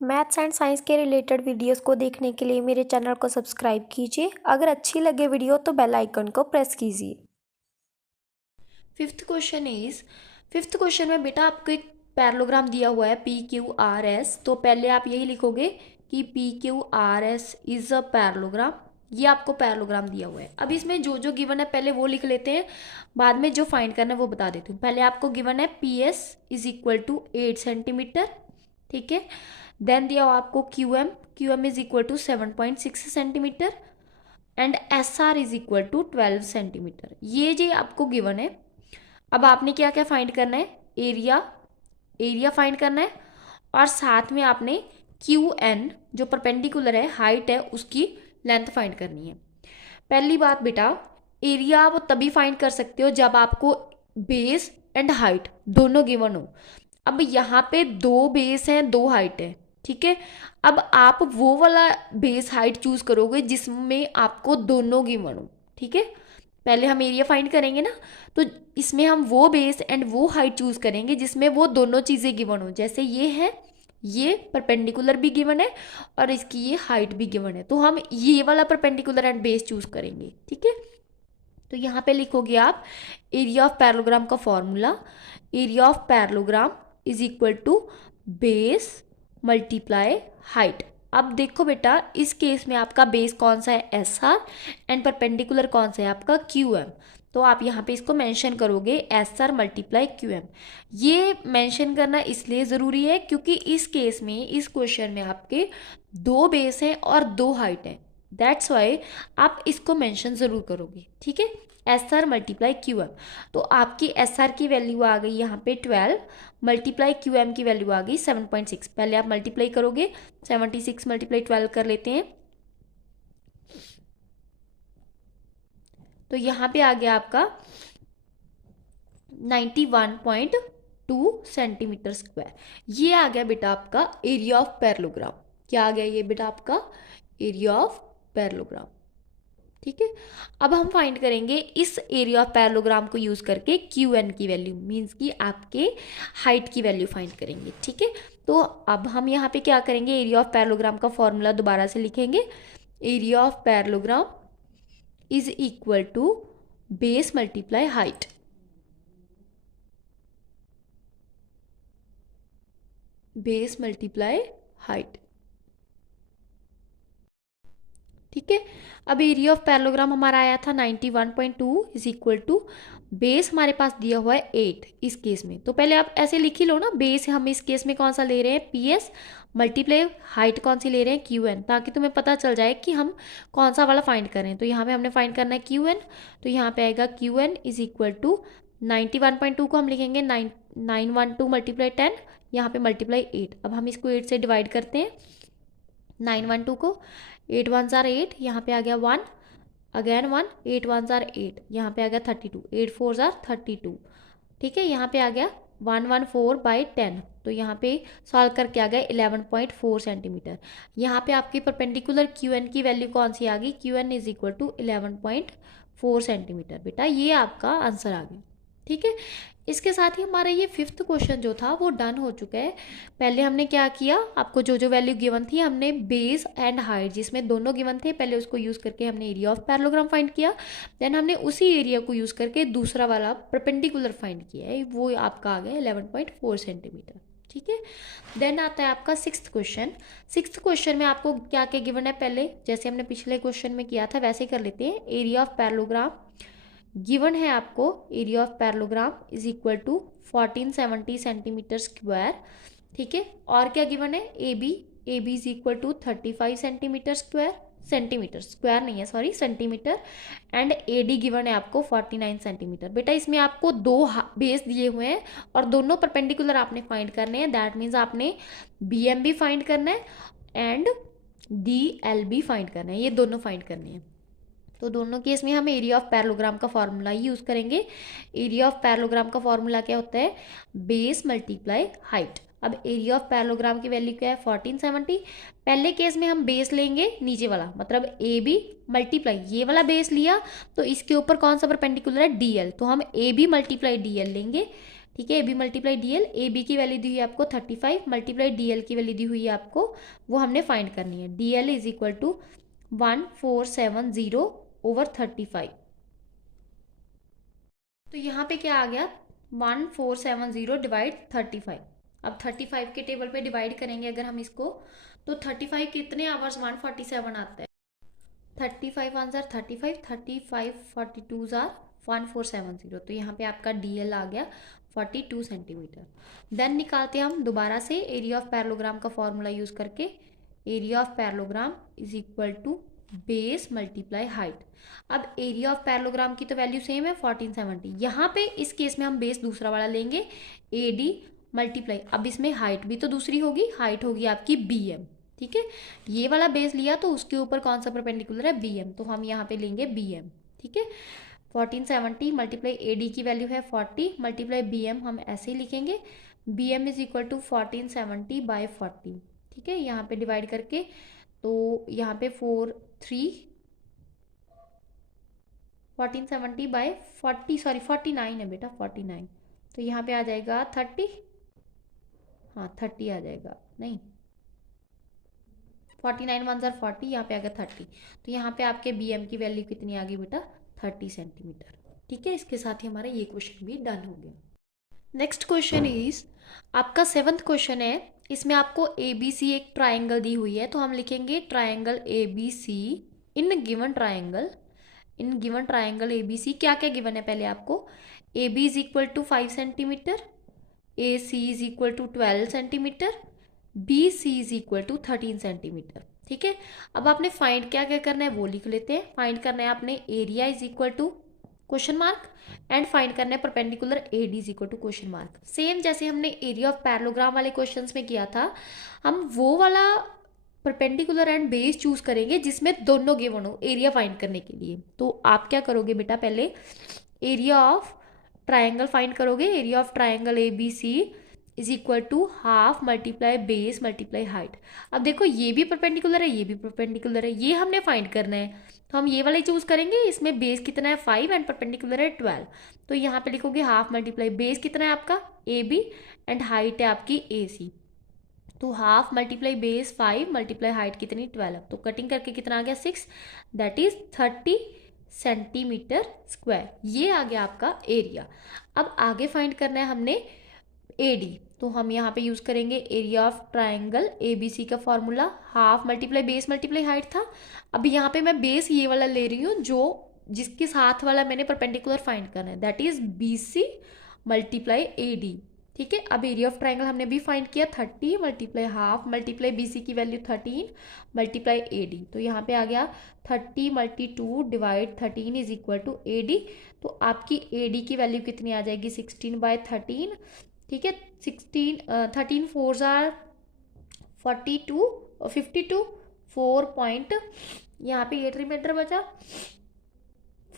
Maths and science के related videos को देखने के लिए मेरे चैनल को सब्सक्राइब कीजिए। अगर अच्छी लगे वीडियो तो बेल आइकन को प्रेस कीजिए। फिफ्थ क्वेश्चन में बेटा आपको एक पैरेललोग्राम दिया हुआ है पी क्यू आर एस। तो पहले आप यही लिखोगे कि P Q R S is a parallelogram. ये आपको पैरेललोग्राम दिया हुआ है। अब इसमें जो जो गिवन है पहले वो लिख लेते हैं, बाद में जो फाइंड करना है वो बता देती हूँ। पहले आपको गिवन है P S is equal to 8 centimetre, ठीक है। देन दिया हुआ आपको Q M is equal to 7.6 centimetre and S R is equal to 12 centimetre. ये जो आपको गिवन है, अब आपने क्या क्या फाइंड करना है, एरिया फाइंड करना है और साथ में आपने क्यू एन जो परपेंडिकुलर है, हाइट है, उसकी लेंथ फाइंड करनी है। पहली बात बेटा, एरिया आप तभी फाइंड कर सकते हो जब आपको बेस एंड हाइट दोनों गिवन हो। अब यहाँ पे 2 बेस हैं 2 हाइट है, ठीक है। अब आप वो वाला बेस हाइट चूज करोगे जिसमें आपको दोनों गिवन हो, ठीक है। पहले हम एरिया फाइंड करेंगे ना, तो इसमें हम वो बेस एंड वो हाइट चूज करेंगे जिसमें वो दोनों चीजें गिवन हो। जैसे ये है, ये परपेंडिकुलर भी गिवन है और इसकी ये हाइट भी गिवन है, तो हम ये वाला परपेंडिकुलर एंड बेस चूज करेंगे, ठीक है। तो यहाँ पे लिखोगे आप एरिया ऑफ पैरेललोग्राम का formula, area of parallelogram is equal to base multiply height. अब देखो बेटा, इस केस में आपका बेस कौन सा है, एस आर, एंड परपेंडिकुलर कौन सा है आपका, क्यू एम। तो आप यहाँ पे इसको मेंशन करोगे S R multiply Q M. ये मेंशन करना इसलिए ज़रूरी है क्योंकि इस केस में, इस क्वेश्चन में आपके 2 बेस हैं और 2 हाइट हैं। दैट्स वाई आप इसको मेंशन ज़रूर करोगे, ठीक है। S R multiply Q M, तो आपकी एस आर की वैल्यू आ गई यहाँ पे 12, मल्टीप्लाई क्यू एम की वैल्यू आ गई 7.6। पहले आप मल्टीप्लाई करोगे, 76 मल्टीप्लाई 12 कर लेते हैं, तो यहाँ पे आ गया आपका 91.2 सेंटीमीटर स्क्वायर। ये आ गया बेटा आपका एरिया ऑफ पैरेललोग्राम। क्या आ गया ये बेटा आपका एरिया ऑफ पैरेललोग्राम, ठीक है। अब हम फाइंड करेंगे इस एरिया ऑफ पैरेललोग्राम को यूज करके क्यू एन की वैल्यू, मीन्स कि आपके हाइट की वैल्यू फाइंड करेंगे, ठीक है। तो अब हम यहाँ पे क्या करेंगे, एरिया ऑफ पैरेललोग्राम का फॉर्मूला दोबारा से लिखेंगे। Area of parallelogram is equal to base multiply height. Base multiply height, ठीक है। अब एरिया ऑफ पैरेललोग्राम हमारा आया था 91.2 इज इक्वल टू बेस हमारे पास दिया हुआ है 8 इस केस में। तो पहले आप ऐसे लिख ही लो ना, बेस हम इस केस में कौन सा ले रहे हैं, पी एस, मल्टीप्लाई हाइट कौन सी ले रहे हैं, क्यू एन, ताकि तुम्हें पता चल जाए कि हम कौन सा वाला फाइंड करें। तो यहाँ पे हमने फाइंड करना है क्यू एन, तो यहाँ पे आएगा Q N is equal to 91.2 को हम लिखेंगे 912 मल्टीप्लाई 10, यहाँ पे मल्टीप्लाई 8। अब हम इसको 8 से डिवाइड करते हैं 912 को, 8 1 जार 8, यहाँ पे आ गया 1, अगेन 1, 8 1 जार 8, यहाँ पे आ गया 32, 8 4 जार 32, ठीक है। यहाँ पे आ गया 114/10, तो यहाँ पे सॉल्व करके आ गया 11.4 सेंटीमीटर। यहाँ पे आपकी परपेंडिकुलर क्यू एन की वैल्यू कौन सी आ गई, Q N is equal to 11.4 centimetre. बेटा ये आपका आंसर आ गया, ठीक है। इसके साथ ही हमारा ये 5th क्वेश्चन जो था वो डन हो चुका है। पहले हमने क्या किया, आपको जो जो वैल्यू गिवन थी हमने बेस एंड हाइट जिसमें दोनों गिवन थे, पहले उसको यूज़ करके हमने एरिया ऑफ पैरेललोग्राम फाइंड किया। देन हमने उसी एरिया को यूज़ करके दूसरा वाला परपेंडिकुलर फाइंड किया है, वो आपका आ गया 11.4 सेंटीमीटर, ठीक है। देन आता है आपका 6th क्वेश्चन। 6th क्वेश्चन में आपको क्या क्या गिवन है, पहले जैसे हमने पिछले क्वेश्चन में किया था वैसे ही कर लेते हैं। एरिया ऑफ पैरेललोग्राम गिवन है आपको, area of parallelogram is equal to 1470 centimetre square, ठीक है। और क्या गिवन है, A B is equal to 35 centimetre square, centimetre square नहीं है sorry, centimetre, and A D given है आपको 49 सेंटीमीटर। बेटा इसमें आपको 2 बेस दिए हुए हैं और दोनों परपेंडिकुलर आपने फाइंड करने हैं। दैट मीन्स आपने बी एम भी फाइंड करना है एंड डी एल भी फाइंड करना है, ये दोनों फाइंड करने हैं। तो दोनों केस में हम एरिया ऑफ पैरेललोग्राम का फॉर्मूला ही यूज़ करेंगे। एरिया ऑफ पैरेललोग्राम का फॉर्मूला क्या होता है, बेस मल्टीप्लाई हाइट। अब एरिया ऑफ पैरेललोग्राम की वैल्यू क्या है, 1470। पहले केस में हम बेस लेंगे नीचे वाला, मतलब ए बी मल्टीप्लाई ये वाला बेस लिया, तो इसके ऊपर कौन सा परपेंडिकुलर है, डी एल, तो हम A B multiply D L लेंगे, ठीक है। A B multiply D L, A B की वैल्यू दी हुई है आपको 35 मल्टीप्लाई डी एल की वैल्यू दी हुई है आपको, वो हमने फाइंड करनी है। D L is equal to 1470 over 35। तो यहाँ पे क्या आ गया 1470 डिवाइड 35। अब 35 के टेबल पे डिवाइड करेंगे अगर हम इसको, तो 35 कितने आवर्स 147 आता है। 35 आंसर 35, 35 42 आर 1470। तो यहाँ पे आपका डीएल आ गया 42 सेंटीमीटर। देन निकालते हैं हम दोबारा से एरिया ऑफ पैरेललोग्राम का फॉर्मूला यूज करके। Area of parallelogram is equal to base multiply height. अब एरिया ऑफ पैरेललोग्राम की तो वैल्यू सेम है 1470। यहाँ पे इस केस में हम बेस दूसरा वाला लेंगे, ए डी मल्टीप्लाई, अब इसमें हाइट भी तो दूसरी होगी, हाइट होगी आपकी बी एम। ठीक है, ये वाला बेस लिया तो उसके ऊपर कौन सा परपेंडिकुलर है, बी एम, तो हम यहाँ पे लेंगे बी एम। ठीक है, 1470 मल्टीप्लाई ए डी की वैल्यू है 40 मल्टीप्लाई बी एम, हम ऐसे ही लिखेंगे B M is equal to 1470 by 40। ठीक है, यहाँ पे डिवाइड करके तो यहाँ पे 1470 बाई 40 सॉरी 49 है बेटा 49, तो यहाँ पे आ जाएगा 30, हाँ 30 आ जाएगा, नहीं 49 वन ज़र 40, यहाँ पे आ गया 30। तो यहाँ पे आपके बी एम की वैल्यू कितनी आ गई बेटा 30 सेंटीमीटर। ठीक है, इसके साथ ही हमारा ये क्वेश्चन भी डन हो गया। नेक्स्ट क्वेश्चन इज आपका 7th क्वेश्चन है। इसमें आपको ए बी सी एक ट्राइंगल दी हुई है, तो हम लिखेंगे triangle A B C in given triangle. In given triangle A B C क्या क्या गिवन है पहले आपको, A B is equal to 5 centimetre, A C is equal to 12 centimetre, B C is equal to 13 centimetre. ठीक है, अब आपने find क्या क्या करना है वो लिख लेते हैं। फाइंड करना है आपने area is equal to question mark and find करना है perpendicular A D is equal to question mark. Same जैसे हमने एरिया ऑफ पैरेललोग्राम वाले क्वेश्चंस में किया था, हम वो वाला परपेंडिकुलर एंड बेस चूज करेंगे जिसमें दोनों गिवन हो एरिया फाइंड करने के लिए। तो आप क्या करोगे बेटा, पहले एरिया ऑफ ट्राइंगल फाइंड करोगे। Area of triangle A B C is equal to half multiply base multiply height. अब देखो ये भी परपेंडिकुलर है, ये भी परपेंडिकुलर है, ये हमने फाइंड करना है, तो हम ये वाला चूज करेंगे। इसमें बेस कितना है 5 एंड परपेंडिकुलर है 12, तो यहाँ पे लिखोगे हाफ मल्टीप्लाई बेस कितना है आपका ए बी एंड हाइट है आपकी ए सी, तो half multiply base 5 multiply height कितनी 12, तो कटिंग करके कितना आ गया 6, दैट इज 30 सेंटीमीटर स्क्वायर। ये आ गया आपका एरिया। अब आगे फाइंड करना है हमने ए डी, तो हम यहाँ पे यूज करेंगे area of triangle A B C का formula, half multiply base multiply height था। अब यहाँ पे मैं बेस ये वाला ले रही हूँ जो जिसके साथ वाला मैंने परपेंडिकुलर फाइंड करना है, that is B C multiply A D. ठीक है, अब एरिया ऑफ ट्राइंगल हमने भी फाइंड किया 30 multiply half multiply B C की वैल्यू 13 मल्टीप्लाई ए डी, तो यहाँ पे आ गया 30 multi 2 divide 13 is equal to A D. तो आपकी ए डी की वैल्यू कितनी आ जाएगी 16/13। ठीक है, 13 4 आर 42 और 52 4 पॉइंट, यहाँ पे 8 रिमाइंडर बचा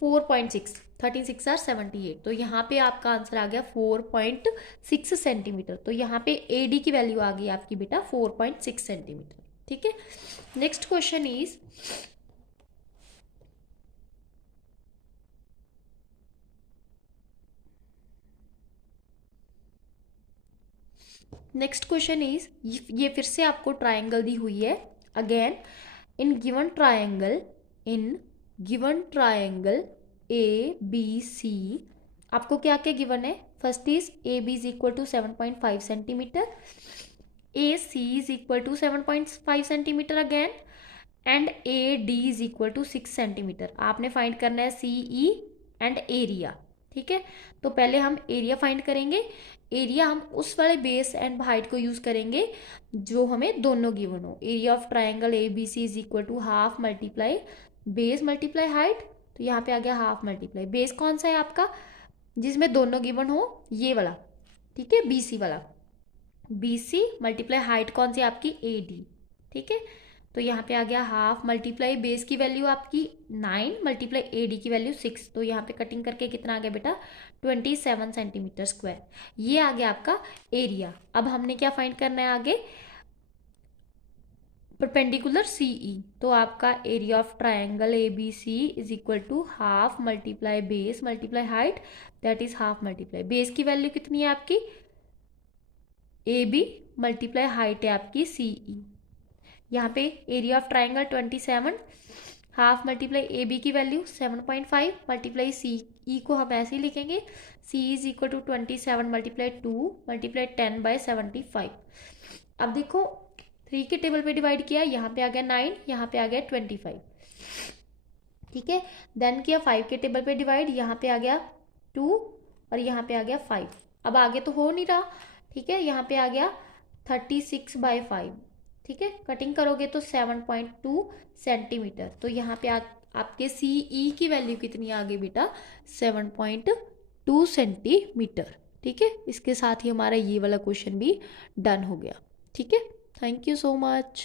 4.6, 13 6 आर 78, तो यहाँ पे आपका आंसर आ गया 4.6 सेंटीमीटर। तो यहाँ पे ए डी की वैल्यू आ गई आपकी बेटा 4.6 सेंटीमीटर। ठीक है, next question is next question is ये फिर से आपको ट्राइंगल दी हुई है। Again in given triangle A B C आपको क्या क्या गिवन है। First is A B is equal to 7.5 centimetre, A C is equal to 7.5 centimetre again, and A D is equal to 6 centimetre. आपने find करना है सी E and area. ठीक है, तो पहले हम एरिया फाइंड करेंगे। एरिया हम उस वाले बेस एंड हाइट को यूज करेंगे जो हमें दोनों गिवन हो। Area of triangle A B C is equal to half multiply base multiply height, तो यहाँ पे आ गया हाफ मल्टीप्लाई बेस कौन सा है आपका जिसमें दोनों गिवन हो, ये वाला। ठीक है, बी सी वाला, बी सी मल्टीप्लाई हाइट कौन सी आपकी ए डी। ठीक है, तो यहाँ पे आ गया हाफ मल्टीप्लाई बेस की वैल्यू आपकी 9 मल्टीप्लाई ए डी की वैल्यू 6, तो यहाँ पे कटिंग करके कितना आ गया बेटा 27 सेंटीमीटर स्क्वायर। ये आ गया आपका एरिया। अब हमने क्या फाइंड करना है आगे, परपेंडिकुलर सी ई। तो आपका area of triangle A B C is equal to half multiply base multiply height, that is half multiply base की वैल्यू कितनी है आपकी ए बी मल्टीप्लाई हाइट है आपकी सी ई। यहाँ पे area of triangle 27, half multiply A B की value 7.5 multiply C E को हम ऐसे ही लिखेंगे, C is equal to 27 multiply 2 multiply 10/75। अब देखो 3 के टेबल पे डिवाइड किया, यहाँ पे आ गया 9, यहाँ पे आ गया 25, ठीक है। देन किया 5 के टेबल पे डिवाइड, यहाँ पे आ गया 2 और यहाँ पे आ गया 5। अब आगे तो हो नहीं रहा, ठीक है। यहाँ पे आ गया 36/5, ठीक है। कटिंग करोगे तो 7.2 सेंटीमीटर। तो यहाँ पे आपके सी ई की वैल्यू कितनी आ गई बेटा 7.2 सेंटीमीटर, ठीक है। इसके साथ ही हमारा ये वाला क्वेश्चन भी डन हो गया, ठीक है। Thank you so much.